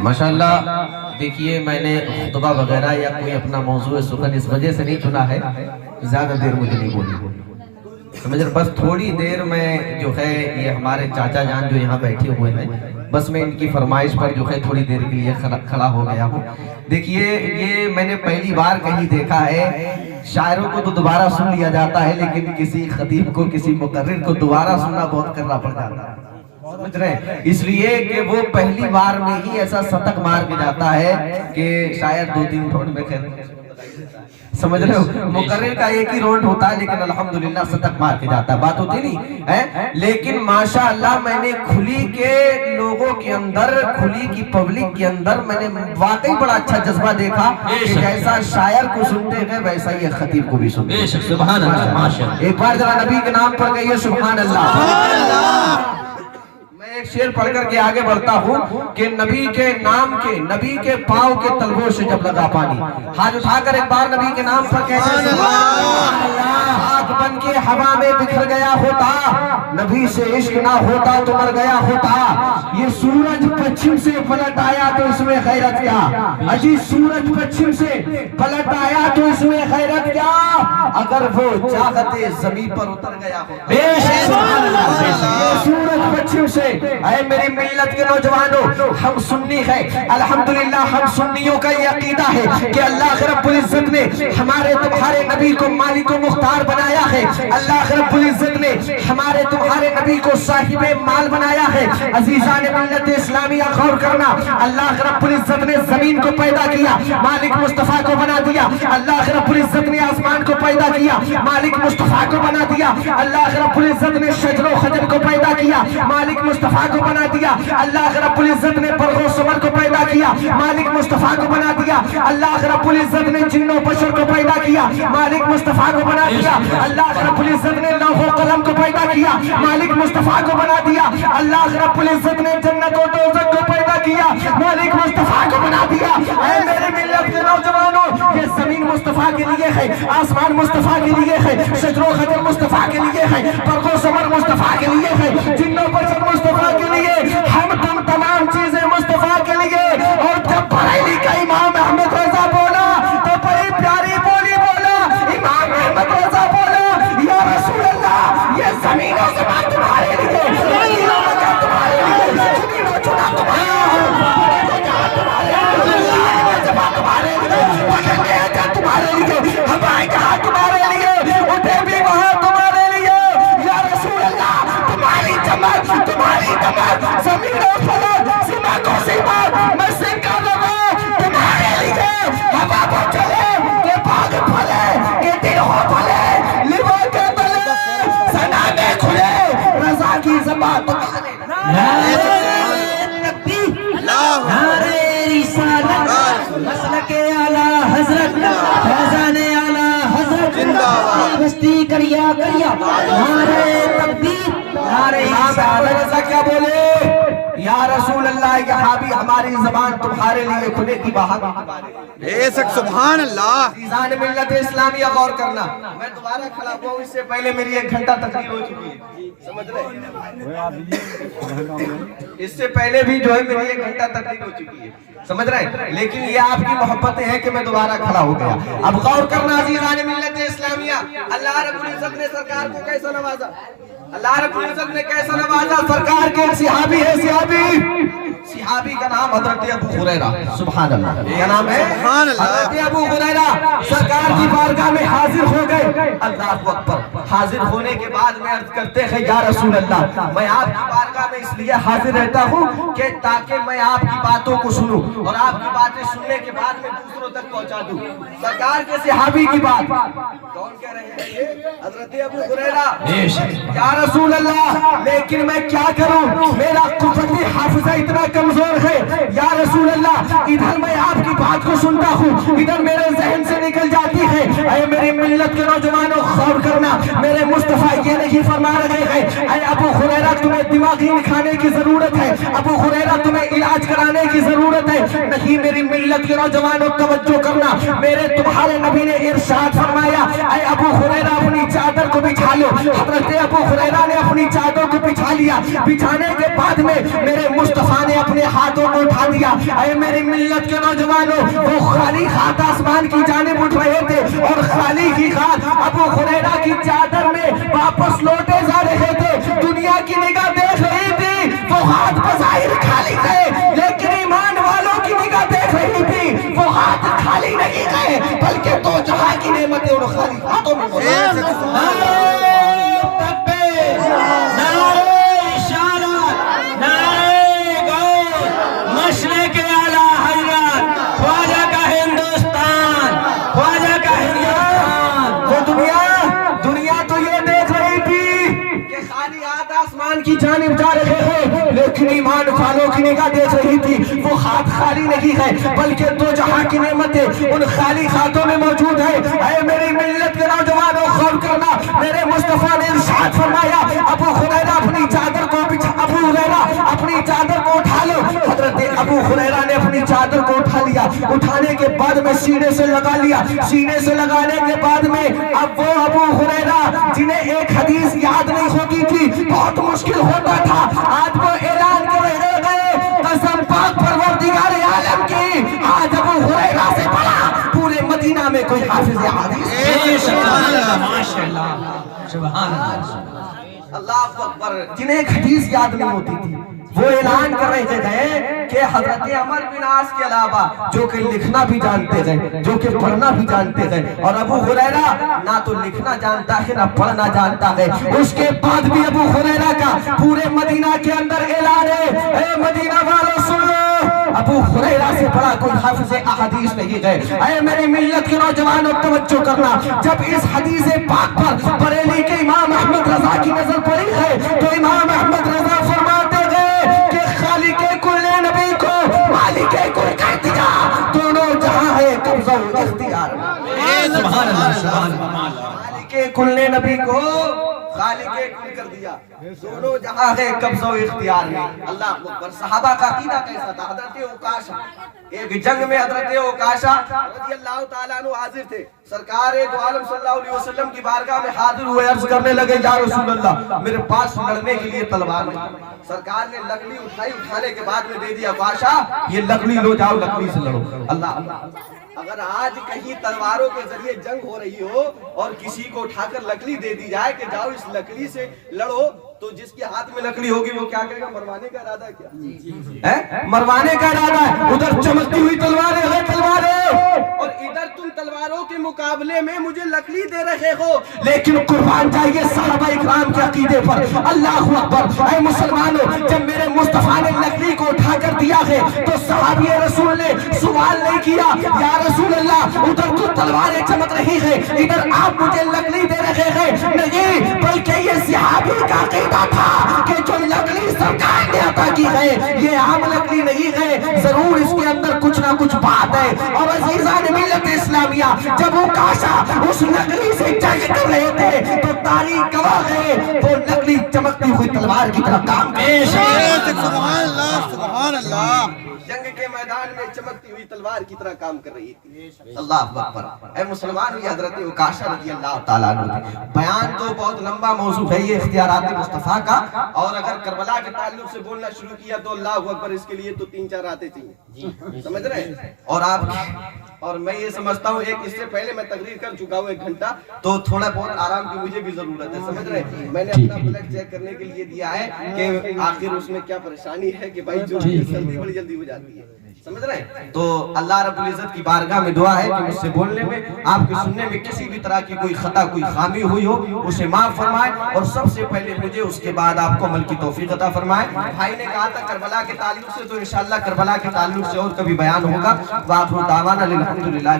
ماشاءاللہ دیکھیے میں نے خطبہ وغیرہ یا کوئی اپنا موضوع سخن اس وجہ سے نہیں چنا ہے، زیادہ دیر مجھے نہیں بولنی، سمجھ رہے، بس تھوڑی دیر میں جو ہے یہ ہمارے چاچا جان جو یہاں بیٹھے ہوئے ہیں، بس میں ان کی فرمائش پر جو ہے تھوڑی دیر کے لیے کھڑا ہو گیا ہوں۔ دیکھیے یہ میں نے پہلی بار کہیں دیکھا ہے، شاعروں کو تو دوبارہ سن لیا جاتا ہے لیکن کسی خطیب کو، کسی مقرر کو دوبارہ سننا بہت کرنا پڑ جاتا ہے، سمجھ رہے ہیں، اس لیے کہ وہ پہلی بار میں ہی ایسا سطق مار کے جاتا ہے کہ شاید 2-3 روڈ میں خیر سمجھ رہے ہو، مقرر کا ایک ہی رونڈ ہوتا ہے لیکن الحمدللہ صدق مار کے جاتا ہے، بات ہوتی نہیں ہے، لیکن ماشاءاللہ میں نے کھلی کے لوگوں کے اندر، کھلی کی پبلک کے اندر میں نے واقعی بڑا اچھا جذبہ دیکھا کہ جیسا شاعر کو سنتے ہیں ویسا ہی خطیب کو بھی سنتے ہیں۔ سبحان اللہ، ماشاءاللہ، ایک بار ذرا نبی کے نام پر کہیے سبحان اللہ۔ ایک شعر پڑھ کر کے آگے بڑھتا ہوں کہ نبی کے نام کے، نبی کے پاؤں کے تلووں سے جب لگا پانی، ہاتھ اٹھا کر ایک بار نبی کے نام پر کہتے ہیں سبحان اللہ۔ آگ بن کے ہوا میں بکھر گیا ہوتا، نبی سے عشق نہ ہوتا تو مر گیا ہوتا، یہ سورج پچھم سے پلٹ آیا تو اس میں غیرت کیا، اجی سورج پچھم سے پلٹ آیا تو اس میں غیرت کیا، اگر وہ جاگتے زمین پر اتر گیا ہوتا، یہ سورج پچھم سے، اے میری ملت کے نوجوانوں، ہم سنی ہے، الحمدللہ ہم سنیوں کا یہ عقیدہ ہے کہ اللہ رب العزت نے ہمارے تمہارے نبی کو مالک و مختار بنایا ہے، اللہ رب العزت نے ہمارے تمہارے نبی کو صاحب مال بنایا ہے۔ عزیزان ملت اسلامیہ غور کرنا، اللہ رب العزت نے زمین کو پیدا کیا، مالک مصطفیٰ کو بنا دیا، اللہ رب العزت نے آسمان کو پیدا کیا، مالک مصطفیٰ کو بنا دیا، اللہ رب العزت نے شجر و خضر کو پیدا کیا، مالک مصطفیٰ کو بنا دیا، اللہ رب العزت نے برق و ثمر کو پیدا کیا، مالک مصطفیٰ کو بنا دیا، اللہ رب العزت نے جن و بشر کو پیدا کیا، مالک مصطفیٰ کو بنا دیا، اللہ رب العزت نے لوح و قلم کو پیدا کیا، مالک مصطفیٰ کو بنا دیا، اللہ رب العزت نے جنت و دوزخ کو پیدا کیا، مالک مصطفیٰ کو بنا دیا۔ اے میرے ملت کے نوجوانوں، یہ زمین مصطفیٰ کے لیے ہے، آسمان مصطفیٰ کے لیے ہے، شجر و خضر مصطفیٰ کے لیے ہے، برق و ثمر مصطفیٰ کے لیے ہے، جن و بشر مصطفیٰ کے لیے، ہم تم تمام چیزیں مصطفیٰ کے لیے۔ اور جب بریلی کا امام احمد رضا بولا تو بڑی پیاری بولی بولا، امام احمد رضا بولا یا رسول اللہ، یہ زمین و زمان تمہارے لیے، زمین و مکان تمہارے لیے، زمین و چنا تمہارے لیے، تمہارے لیے، تمہارے لیے، ہمارے کہاں تمہارے لیے، اٹھے بھی وہاں تمہارے لیے، یا رسول اللہ تمہاری جماعت، تمہاری جماعت، زمین و فلک، سما کو سما، میں سنگا لگا تمہارے لیے، ہوا کو چلے کہ باغ پھلے، کہ دل ہو پھلے، لبا کے بلے، سنا میں کھلے، رضا کی زبان تمہارے نعرے رسالت، مسلک اعلیٰ حضرت، فیضان اعلیٰ حضرت، بستی کریا کریا، نعرے تکبیر، نعرے رسالت، کیا بولے یا رسول اللہ، یہاں بھی ہماری زبان تمہارے لیے کھلے کی باہر بے شک سبحان اللہ۔ عزیزان ملت اسلامیہ غور کرنا، میں دوبارہ کھڑا ہوا ہوں، اس سے پہلے میری 1 گھنٹہ تقریر ہو چکی ہے، سمجھ رہے، اس سے پہلے بھی جو ہے میری 1 گھنٹہ تقریر ہو چکی ہے، سمجھ رہے ہیں، لیکن یہ آپ کی محبتیں ہیں کہ میں دوبارہ کھڑا ہو گیا۔ اب غور کرنا عزیزان ملت اسلامیہ، اللہ رب العزت نے سرکار کو کیسا نوازا، اللہ رب العزت نے کیسا نوازا، سرکار کے صحابی ہے، صحابی کا نام حضرت ابو ہریرہ، سبحان اللہ، کیا نام ہے؟ حضرت ابو ہریرہ سرکار کی بارگاہ میں حاضر ہو گئے، اللہ اکبر، حاضر ہونے کے بعد میں عرض کرتے ہیں یا رسول اللہ، میں آپ کی بارگاہ میں اس لیے حاضر رہتا ہوں کہ تاکہ میں آپ کی باتوں کو سنوں اور آپ کی باتیں سننے کے بعد میں دوسروں تک پہنچا دوں۔ سرکار کے صحابی کی بات کون کہہ رہے ہیں؟ حضرت ابو ہریرہ، یا رسول اللہ لیکن میں کیا کروں، میرا قوت حافظہ اتنا کمزور ہے، یا رسول اللہ ادھر میں آپ کی بات کو سنتا ہوں، ادھر میرے ذہن سے نکل جاتی ہے۔ اے میری ملت کے نوجوانوں غور کرنا، میرے مصطفیٰ یہ نہیں فرما رہے ہیں اے ابو ہریرہ تمہیں دماغی نکھانے کی ضرورت ہے، ابو ہریرہ تمہیں علاج کرانے کی ضرورت ہے، نہیں میری ملت کے نوجوانوں توجہ کرنا، میرے تمہارے نبی نے ارشاد فرمایا اے ابو ہریرہ اپنی چادر کو بچھا لو، حضرت ابو ہریرہ نے اپنی چادر کو بچھا لیا، بچھانے کے بعد میں میرے مصطفیٰ نے اپنی اپنے ہاتھوں کو اٹھا دیا. اے میری ملت کے نوجوانوں, وہ خالی ہاتھ آسمان کی جانب اٹھ رہے تھے اور خالی ہی ہاتھ ابو ہریرہ کی چادر میں واپس لوٹے جا رہے تھے. دنیا کی نگاہ دیکھ رہی تھی, وہ ہاتھ بظاہر خالی تھے, لیکن ایمان والوں کی نگاہ دیکھ رہی تھی, وہ ہاتھ خالی نہیں گئے بلکہ دو جہاں کی نعمتیں ان خالی ہاتھوں میں موجود ہیں. کی جانب جا رہے ہیں, لیکن ایمان والوں کی نگاہ دیکھ رہی تھی, وہ ہاتھ خالی نہیں ہے بلکہ دو جہاں کی نعمتیں ان خالی ہاتھوں میں موجود ہیں. اے میری ملت کے نوجوانوں, غور کرنا, میرے مصطفیٰ نے ارشاد فرمایا, ابو ہریرہ اپنی چادر کو ابو ہریرہ اپنی چادر کو اٹھا لو. حضرت ابو ہریرہ نے اپنی چادر کو اٹھا لیا. اٹھانے کے بعد میں سینے سے لگا لیا. سینے سے لگانے کے بعد میں اب وہ ابو ہریرہ جنہیں ایک حدیث یاد نہیں ہوتی تھی, بہت مشکل ہوتا تھا, آج وہ اعلان کر رہے گئے, قسم پاک پروردگار عالم کی, آج ابو ہریرہ سے بڑا پورے مدینہ میں کوئی حافظ حدیث. سبحان اللہ, اللہ اکبر. جنہیں ایک حدیث یاد نہیں ہوتی تھی, وہ اعلان کر رہے تھے کہ حضرت عمر بن عاص کے علاوہ جو کہ لکھنا بھی جانتے ہیں, جو کہ پڑھنا بھی جانتے ہیں, اور ابو ہریرہ نہ تو لکھنا جانتا ہے نہ پڑھنا جانتا ہے, اس کے بعد بھی ابو ہریرہ کا پورے مدینہ کے اندر اعلان ہے, اے مدینہ والوں سنو, ابو ہریرہ سے بڑا کوئی حافظ احادیث نہیں ہے. اے میری ملت کے نوجوانوں, توجہ کرنا, جب اس حدیث پاک پر بریلی کے امام احمد رضا کی نظر پڑی ہے تو امام احمد رضا فرماتے ہیں کہ خالق کل نبی کو مالک کل کا ارتجا, دونوں جہاں ہے قبضہ و اختیار. سبحان اللہ, سبحان اللہ. مالک کل نبی کو خالق کل کر دیا, دونوں جہاں ہے قبضہ و اختیار میں. اللہ اکبر. صحابہ کا عقیدہ کیسا تھا؟ حضرت عکاشہ, ایک جنگ میں حضرت عکاشہ رضی اللہ تعالیٰ عنہ حاضر تھے. سرکار دو عالم صلی اللہ علیہ وسلم کی بارگاہ میں حاضر ہوئے, عرض کرنے لگے, یا رسول اللہ, میرے پاس لڑنے کے لیے تلوار نہیں. سرکار نے لکڑی اٹھائی, اٹھانے کے بعد میں دے دیا, عکاشہ یہ لکڑی لو, جاؤ لکڑی سے لڑو. اللہ, اگر آج کہیں تلواروں کے ذریعے جنگ ہو رہی ہو اور کسی کو اٹھا کر لکڑی دے دی جائے کہ جاؤ اس لکڑی سے لڑو, تو جس کے ہاتھ میں لکڑی ہوگی وہ کیا کہے گا؟ مروانے کا ارادہ کیا؟ مروانے کا ارادہ ہے. ادھر چمکتی ہوئی تلواریں ہیں, تلواریں, اور ادھر تم تلواروں کے مقابلے میں مجھے لکڑی دے رہے ہو. لیکن قربان جائیے صحابہ اکرام کے عقیدے پر. اللہ اکبر. اے مسلمانوں, جب میرے مصطفیٰ نے لکڑی کو اٹھا کر دیا ہے تو صحابی رسول نے سوال نہیں کیا, یا رسول اللہ, ادھر تو تلواریں چمک رہی ہیں, ادھر آپ مجھے لکڑی دے رہے ہیں. نہیں, بلکہ یہ صحابی کا عقیدہ تھا کہ جو لکڑی سرکار نے عطا کی ہے یہ عام لکڑی نہیں ہے, ضرور اس کے اندر کچھ نہ کچھ بات ہے. اور عزیزان ملت اسلامیہ, جب عکاشہ اس لکڑی سے جنگ کر رہے تھے تو تاریخ گواہ ہے وہ لکڑی چمکتی ہوئی تلوار کی طرح کام کر رہی ہے. سبحان اللہ, سبحان اللہ. جنگ کے میدان میں چمکتی ہوئی تلوار کی طرح کام کر رہی تھی. اللہ اکبر. اے مسلمان, یہ حضرت عکاشہ رضی اللہ تعالیٰ عنہ. بیان تو بہت لمبا موضوع ہے یہ اختیارات مصطفیٰ کا, اور اگر کربلا کے تعلق سے بولنا شروع کیا تو اللہ اکبر, اس کے لیے تو 3-4 راتیں چاہیے, سمجھ رہے ہیں. اور میں یہ سمجھتا ہوں, ایک اس سے پہلے میں تقریر کر چکا ہوں 1 گھنٹہ, تو تھوڑا بہت آرام کی مجھے بھی ضرورت ہے, سمجھ رہے ہیں. میں نے اپنا بلڈ چیک کرنے کے لیے دیا ہے کہ آخر اس میں کیا پریشانی ہے کہ بھائی جو جلدی بڑی جلدی ہو جاتی ہے, سمجھ رہے ہیں. تو اللہ رب العزت کی بارگاہ میں دعا ہے کہ مجھ سے بولنے میں, آپ کے سننے میں کسی بھی طرح کی کوئی خطا, کوئی خامی ہوئی ہو, اسے معاف فرمائے, اور سب سے پہلے مجھے, اس کے بعد آپ کو عمل کی توفیق عطا فرمائے. بھائی نے کہا تھا کربلا کے تعلق سے, تو انشاءاللہ کربلا کے تعلق سے اور کبھی بیان ہوگا. وآخر دعوانا الحمدللہ.